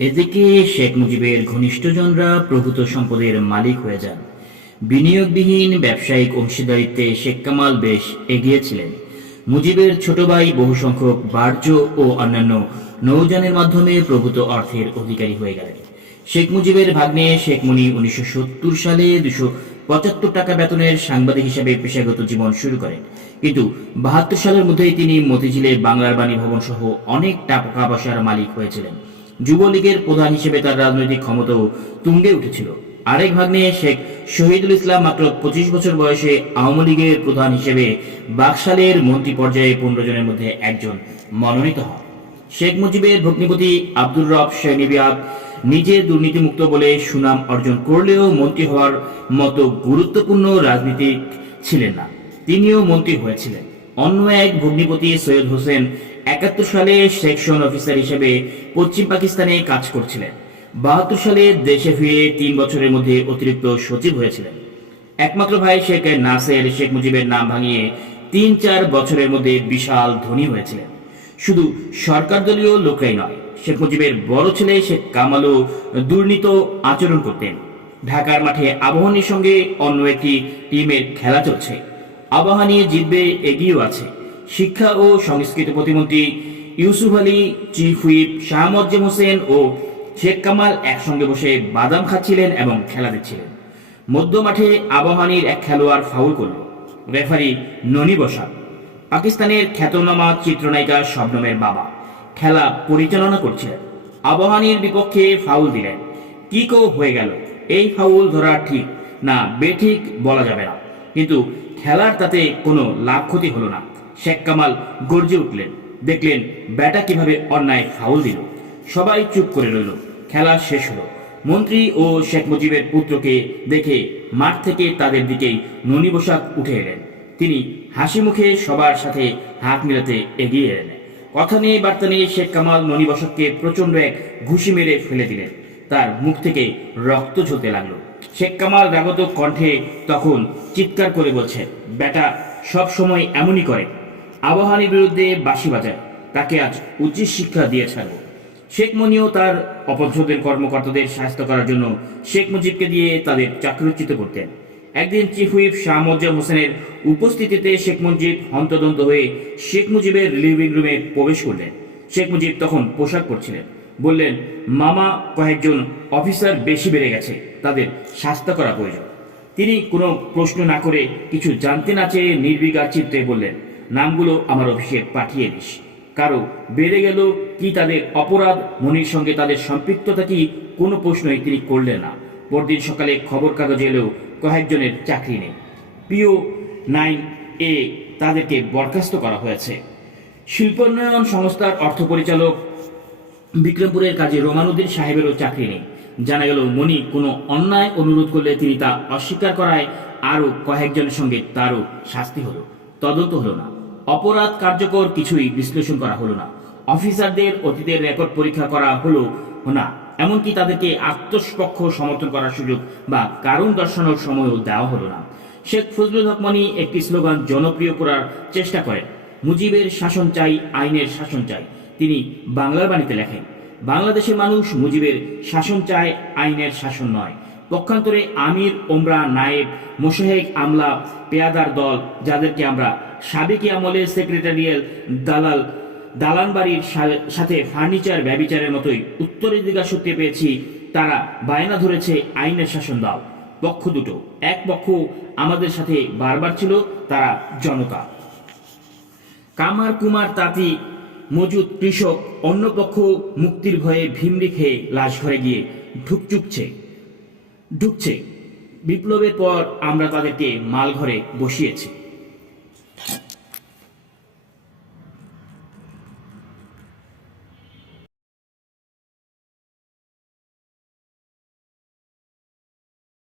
এদিকে শেখ মুজিবের ঘনিষ্ঠজনরা প্রভূত সম্পদের মালিক হয়ে যান। বিনিয়োগবিহীন ব্যবসায়িক অংশীদারিত্বে শেখ কামাল বেশ এগিয়েছিলেন। মুজিবের ছোট ভাই বহু সংখ্যক বার্জ ও অন্যান্য নৌযানের মাধ্যমে প্রভূত অর্থের অধিকারী হয়ে গেলেন। শেখ মুজিবের ভাগ্নে শেখ মুনি উনিশশো সত্তর সালে দুশো পঁচাত্তর টাকা বেতনের সাংবাদিক হিসেবে পেশাগত জীবন শুরু করেন। কিন্তু বাহাত্তর সালের মধ্যেই তিনি মতিঝিলে বাংলার বাণী ভবন সহ অনেক টাকা পয়সার মালিক হয়েছিলেন। যুবলীগের প্রধান হিসেবে তার রাজনৈতিক ক্ষমতাও তুঙ্গে উঠেছিল। আরেক ভাগ্নে শেখ শহীদুল ইসলাম মাত্র পঁচিশ বছর বয়সে আওয়ামী লীগের প্রধান হিসেবে বাকশালের মন্ত্রী পর্যায়ে পনেরো জনের মধ্যে একজন মনোনীত হন। শেখ মুজিবের ভগ্নিপতি আব্দুর রব শেনিবিয়াদ নিজে দুর্নীতিমুক্ত বলে সুনাম অর্জন করলেও মন্ত্রী হওয়ার মতো গুরুত্বপূর্ণ রাজনীতিক ছিলেন না। তিনিও মন্ত্রী হয়েছিলেন। অন্য এক ভগ্নিপতি সৈয়দ হোসেন একাত্তর সালে সেকশন অফিসার হিসেবে পশ্চিম পাকিস্তানে কাজ করছিলেন। বাহাত্তর সালে দেশে ফিরে তিন বছরের মধ্যে অতিরিক্ত সচিব হয়েছিলেন। একমাত্র ভাই শেখ নাসের শেখ মুজিবের নাম ভাঙিয়ে তিন চার বছরের মধ্যে বিশাল ধনী হয়েছিলেন। শুধু সরকার দলীয় লোকরাই নয়, শেখ মুজিবের বড় ছেলে শেখ কামালও দুর্নীত আচরণ করতেন। ঢাকার মাঠে আবাহনীর সঙ্গে অন্য একটি টিমের খেলা চলছে। আবাহনী জিতবে, এগিয়েও আছে। শিক্ষা ও সংস্কৃতি প্রতিমন্ত্রী ইউসুফ আলী, চিফ হুইপ শাহ হোসেন ও শেখ কামাল একসঙ্গে বসে বাদাম খাচ্ছিলেন এবং খেলা দিচ্ছিলেন মধ্য মাঠে আবাহনীর এক খেলোয়াড় ফাউল করল। রেফারি ননি বসা। পাকিস্তানের খ্যাতনামা চিত্রনায়িকা শবনমের বাবা। খেলা পরিচালনা করছিলেন। আবাহনীর বিপক্ষে ফাউল দিলেন। কি কো হয়ে গেল। এই ফাউল ধরা ঠিক না বেঠিক বলা যাবে না। কিন্তু খেলার তাতে কোনো লাভ ক্ষতি হলো না। শেখ কামাল গর্জে উঠলেন। দেখলেন ব্যাটা কীভাবে অন্যায় ফাউল দিল। সবাই চুপ করে রইল। খেলা শেষ হলো। মন্ত্রী ও শেখ মুজিবের পুত্রকে দেখে মাঠ থেকে তাদের দিকেই ননি উঠে এলেন। তিনি হাসি মুখে সবার সাথে হাত মিলাতে এগিয়ে এলেন। কথা নিয়ে বার্তা নিয়ে শেখ কামাল ননি প্রচণ্ড এক ঘুষি মেরে ফেলে দিলেন। তার মুখ থেকে রক্ত ঝরতে লাগল। শেখ কামাল রাগত কণ্ঠে তখন চিৎকার করে বলছে বেটা সব সময় এমনই করে। আবহানির বিরুদ্ধে বাঁশি বাজায়। তাকে আজ উচিত শিক্ষা দিয়ে ছাড়ব। শেখ মনিও তার অপছন্দের কর্মকর্তাদের সাহায্য করার জন্য শেখ মুজিবকে দিয়ে তাদের চাকরিচ্যুত করতেন। একদিন চিফ হুইপ শাহ মজ্জাম হোসেনের উপস্থিতিতে শেখ মুজিব হন্তদন্ত হয়ে শেখ মুজিবের লিভিং রুমে প্রবেশ করলেন। শেখ মুজিব তখন পোশাক পরছিলেন। বললেন, মামা কয়েকজন অফিসার বেশি বেড়ে গেছে, তাদের শাস্তা করা প্রয়োজন। তিনি কোনো প্রশ্ন না করে কিছু জানতে না চেয়ে নির্বিকার চিত্রে বললেন নামগুলো আমার অফিসে পাঠিয়ে দিস। কারও বেড়ে গেল কি তাদের অপরাধ? মনির সঙ্গে তাদের সম্পৃক্ততা কি? কোনো প্রশ্নই তিনি করলেন না। পরদিন সকালে খবর কাগজে এলেও কয়েকজনের চাকরি নেই। পিও নাইন এ তাদেরকে বরখাস্ত করা হয়েছে। শিল্পোন্নয়ন সংস্থার অর্থ পরিচালক বিক্রমপুরের কাজে রোমানুদ্দিন সাহেবেরও চাকরি নেই। জানা গেল মণি কোনো অন্যায় অনুরোধ করলে তিনি তা অস্বীকার করায় আরও কয়েকজনের সঙ্গে তারও শাস্তি হলো, তদন্ত হলো না। অপরাধ কার্যকর কিছুই বিশ্লেষণ করা হলো না। অফিসারদের অতীতের রেকর্ড পরীক্ষা করা হলো না, এমনকি তাদেরকে আত্মস্পক্ষ সমর্থন করার সুযোগ বা কারণ দর্শানোর সময়ও দেওয়া হলো না। শেখ ফজলুল হক মনি একটি স্লোগান জনপ্রিয় করার চেষ্টা করেন, মুজিবের শাসন চাই, আইনের শাসন চাই। তিনি বাংলার বাণীতে লেখেন, বাংলাদেশের মানুষ মুজিবের শাসন চায়, আইনের শাসন নয়। পক্ষান্তরে আমির ওমরা নায়েব মোশাহেক আমলা, পেয়াদার দল, যাদেরকে আমরা সাবেকি আমলের সেক্রেটারিয়াল দালাল দালান বাড়ির সা- সাথে ফার্নিচার ব্যবিচারের মতোই উত্তরাধিকার সূত্রে পেয়েছি, তারা বায়না ধরেছে আইনের শাসন দাও। পক্ষ দুটো। এক পক্ষ আমাদের সাথে বারবার ছিল, তারা জনতা। কামার, কুমার, তাঁতি, মজুদ, কৃষক, অন্য পক্ষ মুক্তির ভয়ে ভিমরি খেয়ে লাশ ঘরে গিয়ে ঢুকচুকছে। ঢুকছে। বিপ্লবের পর আমরা তাদেরকে মালঘরে বসিয়েছি।